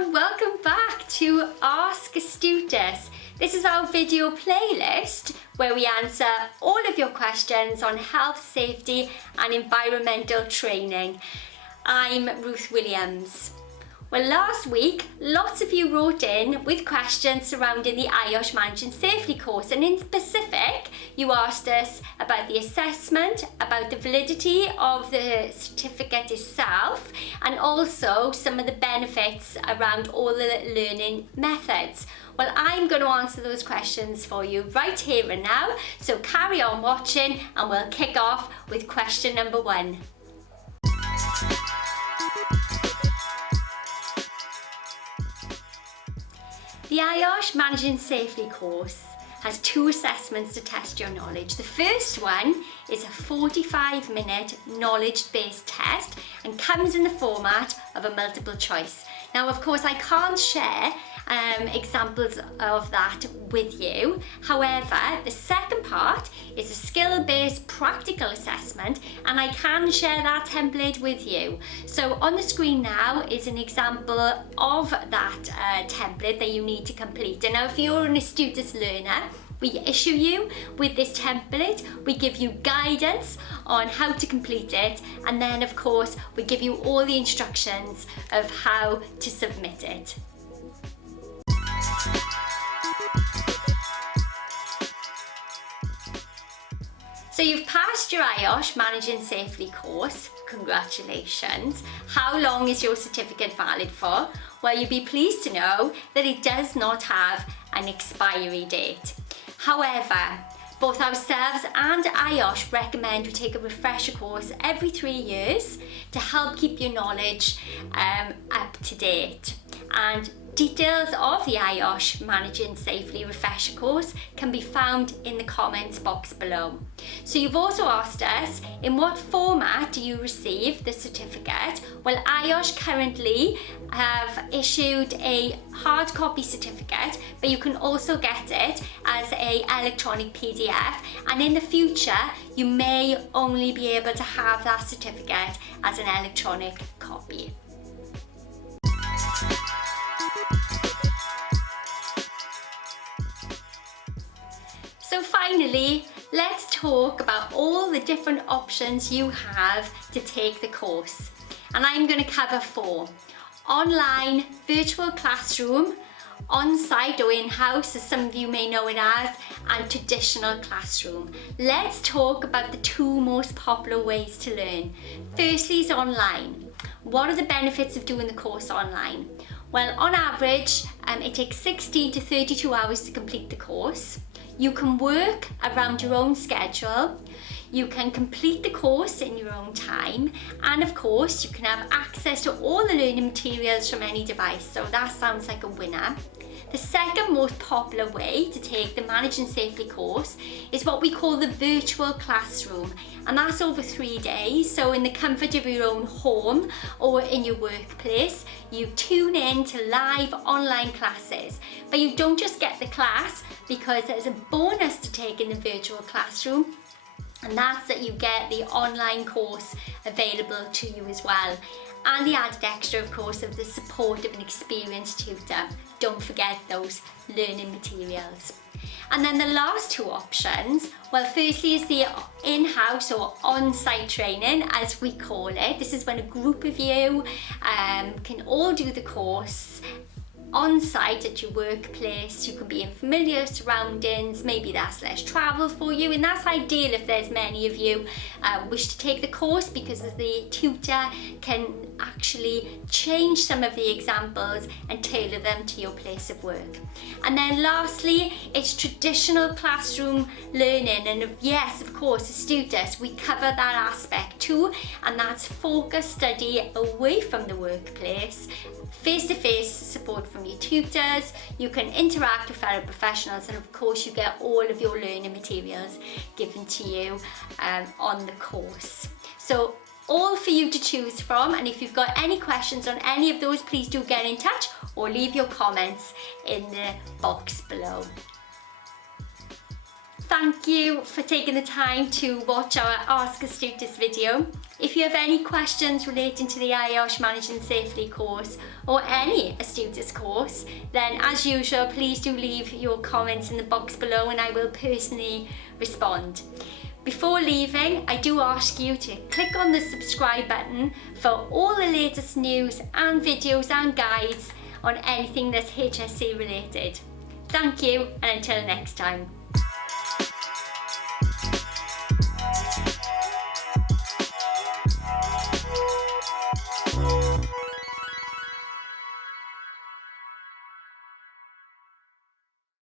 and welcome back to Ask Astutus. This is our video playlist where we answer all of your questions on health, safety and environmental training. I'm Ruth Williams. Well, last week, lots of you wrote in with questions surrounding the IOSH Managing Safely course, and in specific, you asked us about the assessment, about the validity of the certificate itself, and also some of the benefits around all the learning methods. Well, I'm going to answer those questions for you right here and now, so carry on watching and we'll kick off with question number 1. The IOSH Managing Safely course has 2 assessments to test your knowledge. The first one is a 45-minute knowledge-based test and comes in the format of a multiple choice. Now, of course, I can't share examples of that with you. However, the second part is a skill-based practical assessment, and I can share that template with you. So on the screen now is an example of that template that you need to complete. And now if you're an Astutus learner, we issue you with this template, we give you guidance on how to complete it, and then of course we give you all the instructions of how to submit it. So you've passed your IOSH Managing Safely course, congratulations. How long is your certificate valid for? Well, you'll be pleased to know that it does not have an expiry date. However, both ourselves and IOSH recommend you take a refresher course every 3 years to help keep your knowledge up to date. And details of the IOSH Managing Safely refresher course can be found in the comments box below. So you've also asked us, in what format do you receive the certificate? Well, IOSH currently have issued a hard copy certificate, but you can also get it as an electronic PDF, and in the future you may only be able to have that certificate as an electronic copy. So finally, let's talk about all the different options you have to take the course. And I'm going to cover 4. Online, virtual classroom, on-site or in-house, as some of you may know it as, and traditional classroom. Let's talk about the 2 most popular ways to learn. Firstly is online. What are the benefits of doing the course online? Well, on average, it takes 16 to 32 hours to complete the course. You can work around your own schedule, you can complete the course in your own time, and of course you can have access to all the learning materials from any device, so that sounds like a winner. The second most popular way to take the Managing Safely course is what we call the virtual classroom, and that's over 3 days. So in the comfort of your own home or in your workplace, you tune in to live online classes. But you don't just get the class, because there's a bonus to taking the virtual classroom, and that's that you get the online course available to you as well. And the added extra, of course, of the support of an experienced tutor. Don't forget those learning materials. And then the last 2 options, well, firstly is the in-house or on-site training, as we call it. This is when a group of you can all do the course on-site at your workplace. You can be in familiar surroundings, maybe that's less travel for you, and that's ideal if there's many of you wish to take the course, because the tutor can actually change some of the examples and tailor them to your place of work. And then lastly, it's traditional classroom learning, and yes, of course, Astutus, we cover that aspect too, and that's focused study away from the workplace, face-to-face support from your tutors, you can interact with fellow professionals, and of course you get all of your learning materials given to you on the course. So all for you to choose from, and if you've got any questions on any of those, please do get in touch or leave your comments in the box below. thank you for taking the time to watch our Ask Astutus video. If you have any questions relating to the IOSH Managing Safely course or any Astutus course, then as usual, please do leave your comments in the box below and I will personally respond. Before leaving, I do ask you to click on the subscribe button for all the latest news and videos and guides on anything that's HSC related. Thank you, and until next time.